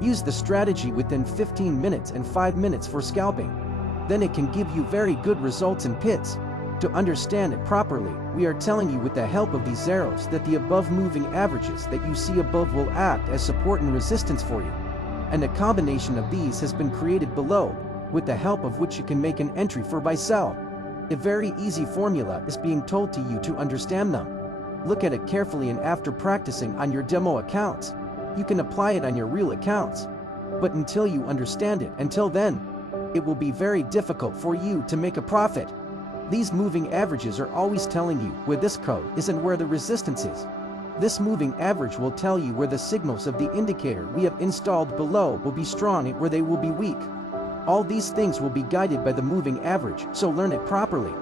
Use the strategy within 15 minutes and 5 minutes for scalping. Then it can give you very good results in pits. To understand it properly, we are telling you with the help of these arrows that the above moving averages that you see above will act as support and resistance for you. And a combination of these has been created below, with the help of which you can make an entry for buy-sell. A very easy formula is being told to you to understand them. Look at it carefully, and after practicing on your demo accounts, you can apply it on your real accounts. But until you understand it, until then, it will be very difficult for you to make a profit. These moving averages are always telling you where this code is and where the resistance is. This moving average will tell you where the signals of the indicator we have installed below will be strong and where they will be weak. All these things will be guided by the moving average, so learn it properly.